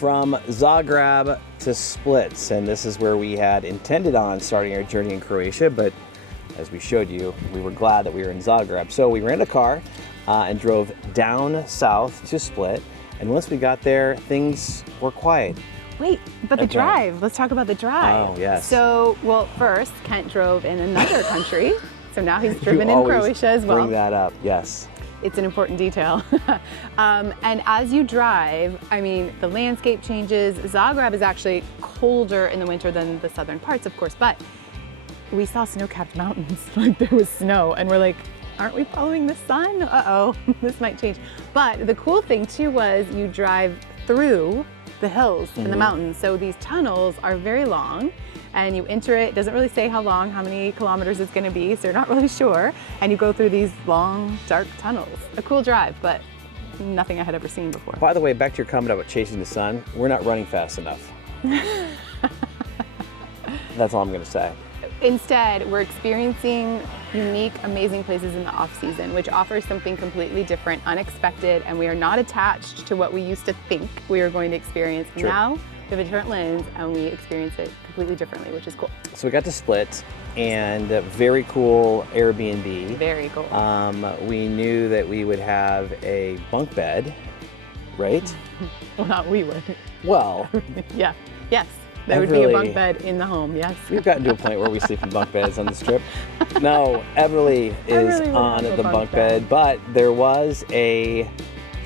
from Zagreb to Split, and this is where we had intended on starting our journey in Croatia, but as we showed you, we were glad that we were in Zagreb. So we rented a car and drove down south to Split, and once we got there, things were quiet. Wait, but the drive. Let's talk about the drive. Oh, yes. So, well, first, Kent drove in another country, so now he's driven in Croatia as well. Bring that up, yes. It's an important detail. And as you drive, I mean, the landscape changes. Zagreb is actually colder in the winter than the southern parts, of course, but we saw snow-capped mountains, like there was snow, and we're like, aren't we following the sun? Uh-oh, this might change. But the cool thing too was you drive through the hills and the mountains. So these tunnels are very long and you enter it. It doesn't really say how long, how many kilometers it's gonna be, so you're not really sure. And you go through these long, dark tunnels. A cool drive, but nothing I had ever seen before. By the way, back to your comment about chasing the sun, we're not running fast enough. That's all I'm gonna say. Instead, we're experiencing unique, amazing places in the off-season, which offers something completely different, unexpected, and we are not attached to what we used to think we were going to experience. True. Now, we have a different lens, and we experience it completely differently, which is cool. So we got to Split, and a very cool Airbnb. Very cool. We knew that we would have a bunk bed, right? Well, not we would. Well, Yeah, yes. There would be a bunk bed in the home, yes. We've gotten to a point where we sleep in bunk beds on this trip. No, Everly is on the bunk bed, but there was a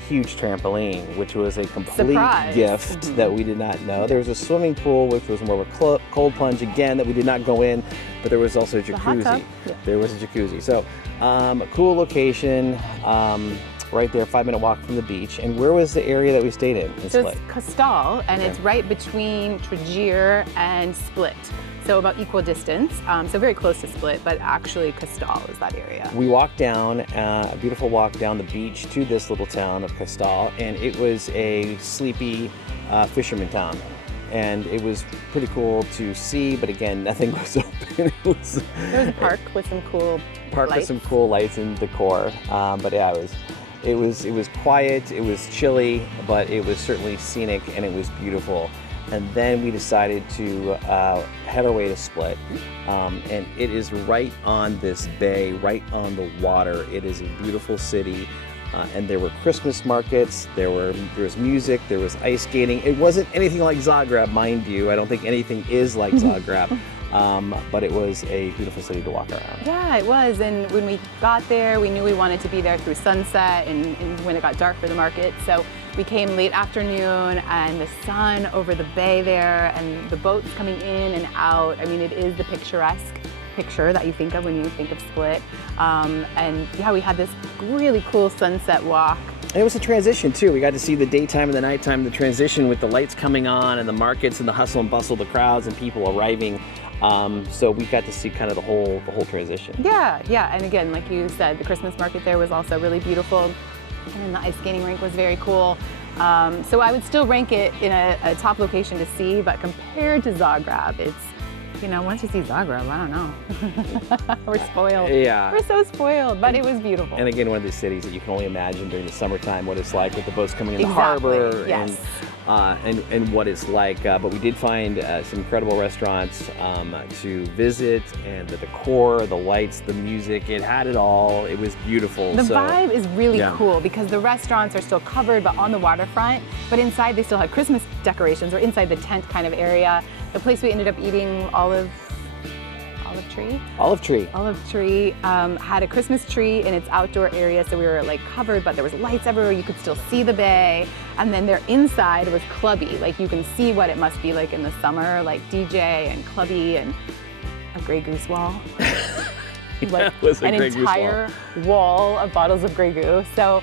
huge trampoline, which was a complete gift that we did not know. There was a swimming pool, which was more of a cold plunge again that we did not go in, but there was also a jacuzzi. There was a jacuzzi. So, a cool location. Right there, 5-minute walk from the beach. And where was the area that we stayed in So Split? it's Kastel, and it's right between Trogir and Split. So about equal distance. So very close to Split, but actually Kastel is that area. We walked down, a beautiful walk down the beach to this little town of Kastel, and it was a sleepy fisherman town. And it was pretty cool to see, but again, nothing was open. There was a park with some cool lights. With some cool lights and decor. But yeah, it was quiet, it was chilly, but it was certainly scenic and it was beautiful. And then we decided to head our way to Split. And it is right on this bay, right on the water. It is a beautiful city. And there were Christmas markets, there was music, there was ice skating. It wasn't anything like Zagreb, mind you. I don't think anything is like Zagreb. But it was a beautiful city to walk around. Yeah, it was. And when we got there, we knew we wanted to be there through sunset and when it got dark for the market. So we came late afternoon, and the sun over the bay there and the boats coming in and out. I mean, it is the picturesque picture that you think of when you think of Split. And yeah, we had this really cool sunset walk. And it was a transition too. We got to see the daytime and the nighttime, the transition with the lights coming on and the markets and the hustle and bustle, the crowds and people arriving. So we got to see kind of the whole transition. Yeah. And again, like you said, the Christmas market there was also really beautiful. And then the ice skating rink was very cool. So I would still rank it in a top location to see, but compared to Zagreb, it's, you know, once you see Zagreb, I don't know. We're spoiled. Yeah. We're so spoiled, but it was beautiful. And again, one of these cities that you can only imagine during the summertime what it's like with the boats coming in the harbor. Yes. And what it's like. But we did find some incredible restaurants to visit, and the decor, the lights, the music, it had it all. It was beautiful. The vibe is really cool because the restaurants are still covered but on the waterfront, but inside they still had Christmas decorations, or inside the tent kind of area. The place we ended up eating, Olive Tree had a Christmas tree in its outdoor area, so we were like covered, but there was lights everywhere. You could still see the bay, and then their inside was clubby. Like you can see what it must be like in the summer, like DJ and clubby and a Grey Goose wall. Like an entire wall of bottles of Grey Goose. So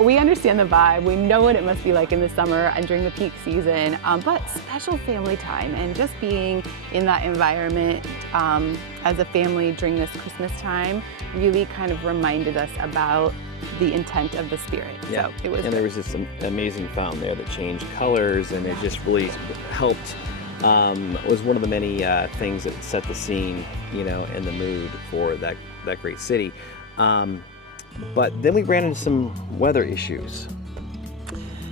we understand the vibe. We know what it must be like in the summer and during the peak season, but special family time and just being in that environment as a family during this Christmas time really kind of reminded us about the intent of the Spirit. Yeah, so it was. And there was this amazing fountain there that changed colors, and it just really helped. Was one of the many things that set the scene, you know, and the mood for that great city. But then we ran into some weather issues.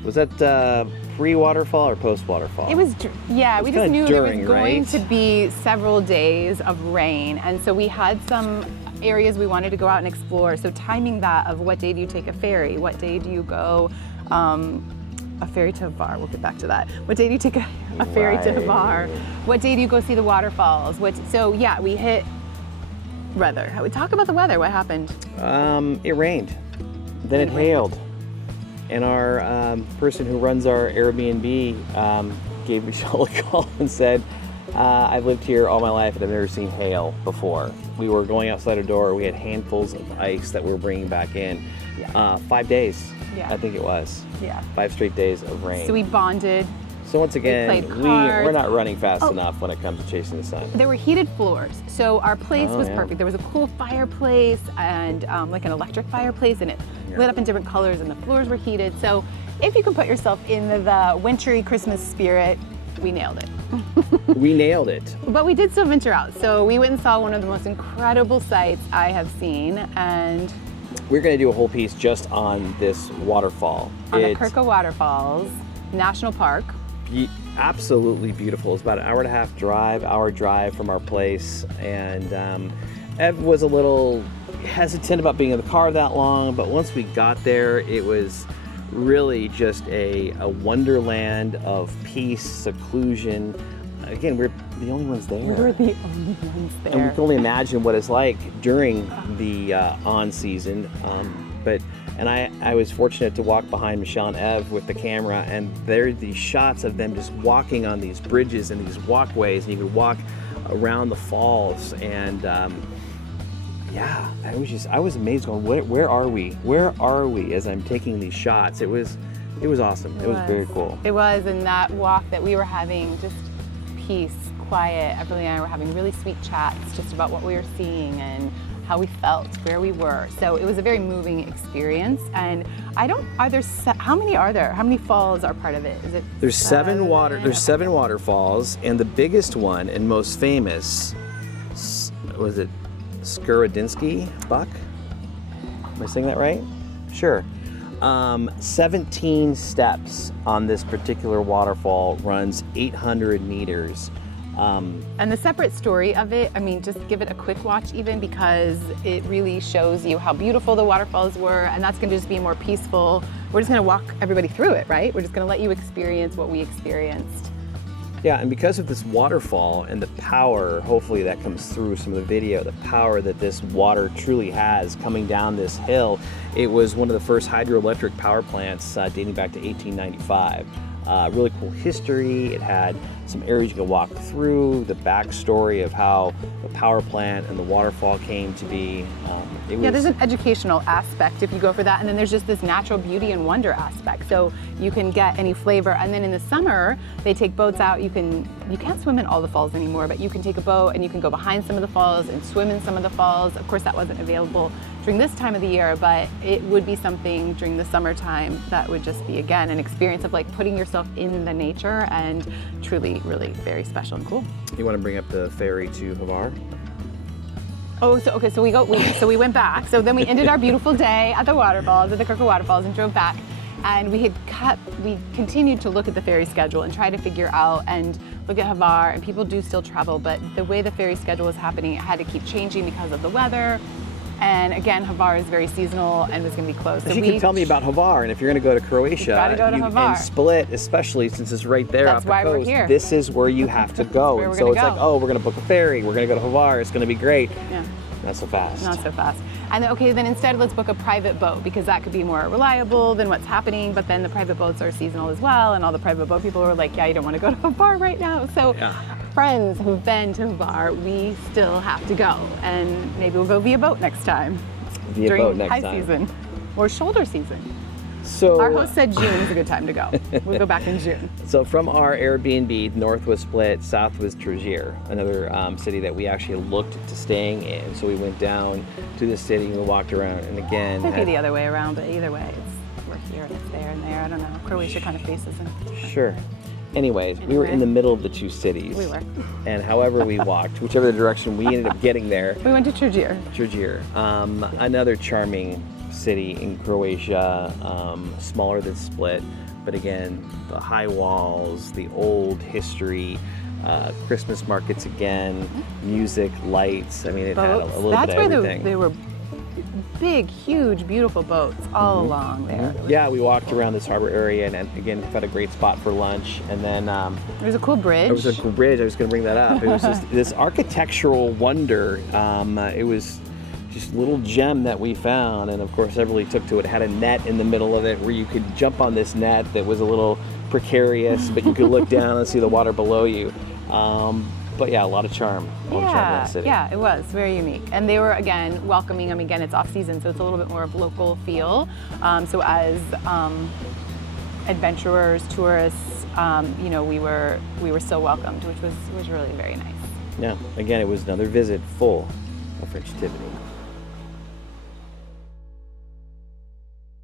Was that pre-waterfall or post-waterfall? It was, yeah, we just kinda knew there was during, going right? to be several days of rain. And so we had some areas we wanted to go out and explore. So timing that of what day do you take a ferry? What day do you go a ferry to Hvar? We'll get back to that. What day do you take a ferry to Right. Hvar? What day do you go see the waterfalls? So yeah, we hit weather. We talk about the weather. What happened? It rained. Then it hailed. And our person who runs our Airbnb gave Michelle a call and said, I've lived here all my life and I've never seen hail before. We were going outside a door. We had handfuls of ice that we were bringing back in. 5 days, Yeah. I think it was. Yeah. 5 straight days of rain. So we bonded. So once again, played cards. we're not running fast enough when it comes to chasing the sun. There were heated floors, so our place was yeah. perfect. There was a cool fireplace and like an electric fireplace, and it lit up in different colors, and the floors were heated. So if you can put yourself in the wintry Christmas spirit, we nailed it. We nailed it. But we did still venture out. So we went and saw one of the most incredible sights I have seen, and We're going to do a whole piece just on this waterfall. on the It's Krka Waterfalls National Park. absolutely beautiful. It's about an hour drive from our place. And Ev was a little hesitant about being in the car that long, but once we got there, it was really just a wonderland of peace, seclusion. Again, we're the only ones there. We were the only ones there. And we can only imagine what it's like during the on season. And I was fortunate to walk behind Michelle and Ev with the camera, and there are these shots of them just walking on these bridges and these walkways, and you could walk around the falls. And I was amazed going, where are we? Where are we as I'm taking these shots? It was awesome. It was very cool. It was, and that walk that we were having, just peace, quiet. Everly and I were having really sweet chats just about what we were seeing and how we felt, where we were. So it was a very moving experience. And how many are there? How many falls are part of it? Is it There's seven waterfalls, and the biggest one and most famous was it Skradinski Buk? Am I saying that right? Sure. 17 steps on this particular waterfall, runs 800 meters. And the separate story of it, I mean, just give it a quick watch even, because it really shows you how beautiful the waterfalls were, and that's gonna just be more peaceful. We're just gonna walk everybody through it, right? We're just gonna let you experience what we experienced. Yeah, and because of this waterfall and the power, hopefully that comes through some of the video, the power that this water truly has coming down this hill, it was one of the first hydroelectric power plants dating back to 1895. Really cool history. It had some areas you could walk through, the backstory of how the power plant and the waterfall came to be. There's an educational aspect if you go for that, and then there's just this natural beauty and wonder aspect. So you can get any flavor, and then in the summer they take boats out. You can't swim in all the falls anymore, but you can take a boat and you can go behind some of the falls and swim in some of the falls. Of course, that wasn't available during this time of the year, but it would be something during the summertime that would just be, again, an experience of like putting yourself in the nature, and truly, really very special and cool. You want to bring up the ferry to Hvar? Oh, so we went back. So then we ended our beautiful day at the waterfalls, at the Krka Waterfalls, and drove back. And we continued to look at the ferry schedule and try to figure out and look at Hvar, and people do still travel, but the way the ferry schedule was happening, it had to keep changing because of the weather. And again, Hvar is very seasonal and was going to be closed. So you can tell me about Hvar, and if you're going to go to Croatia, gotta go to Hvar. And Split, especially since it's right there off That's the why we're coast, here. this is where you have to go. where And we're so gonna it's go. like, oh, we're going to book a ferry, we're going to go to Hvar, it's going to be great. Yeah. Not so fast. Not so fast. And then instead let's book a private boat, because that could be more reliable than what's happening, but then the private boats are seasonal as well, and all the private boat people were like, yeah, you don't want to go to Hvar right now. So friends who've been to Hvar, we still have to go, and maybe we'll go via boat next time. During high season or shoulder season. So our host said June is a good time to go. We'll go back in June. So from our Airbnb, north was Split, south was Trogir, another city that we actually looked to staying in. So we went down to the city and we walked around, and again, It could be the other way around, but either way, we're here and it's there and there. I don't know. Croatia kind of faces it. Sure. Anyways, we were in the middle of the two cities. We were. And however we walked, whichever direction we ended up getting there. We went to Trogir. Trogir, another charming city in Croatia, smaller than Split. but again, the high walls, the old history, Christmas markets again, music, lights. I mean, it had a Boats. little That's bit of where everything. they were big, huge, beautiful boats all along there. Yeah, we walked around this harbor area and again found a great spot for lunch. And then There's a cool bridge. there was a cool bridge. I was going to bring that up. It was this architectural wonder. It was just a little gem that we found, and of course everybody took to it. It had a net in the middle of it where you could jump on this net that was a little precarious, but you could look down and see the water below you. But yeah, a lot of charm. A lot of charm in that city. Yeah, it was very unique. And they were, again, welcoming. I mean, again, it's off season, so it's a little bit more of local feel. So as adventurers, tourists, you know, we were so welcomed, which was really very nice. Yeah, again, it was another visit full of French activity.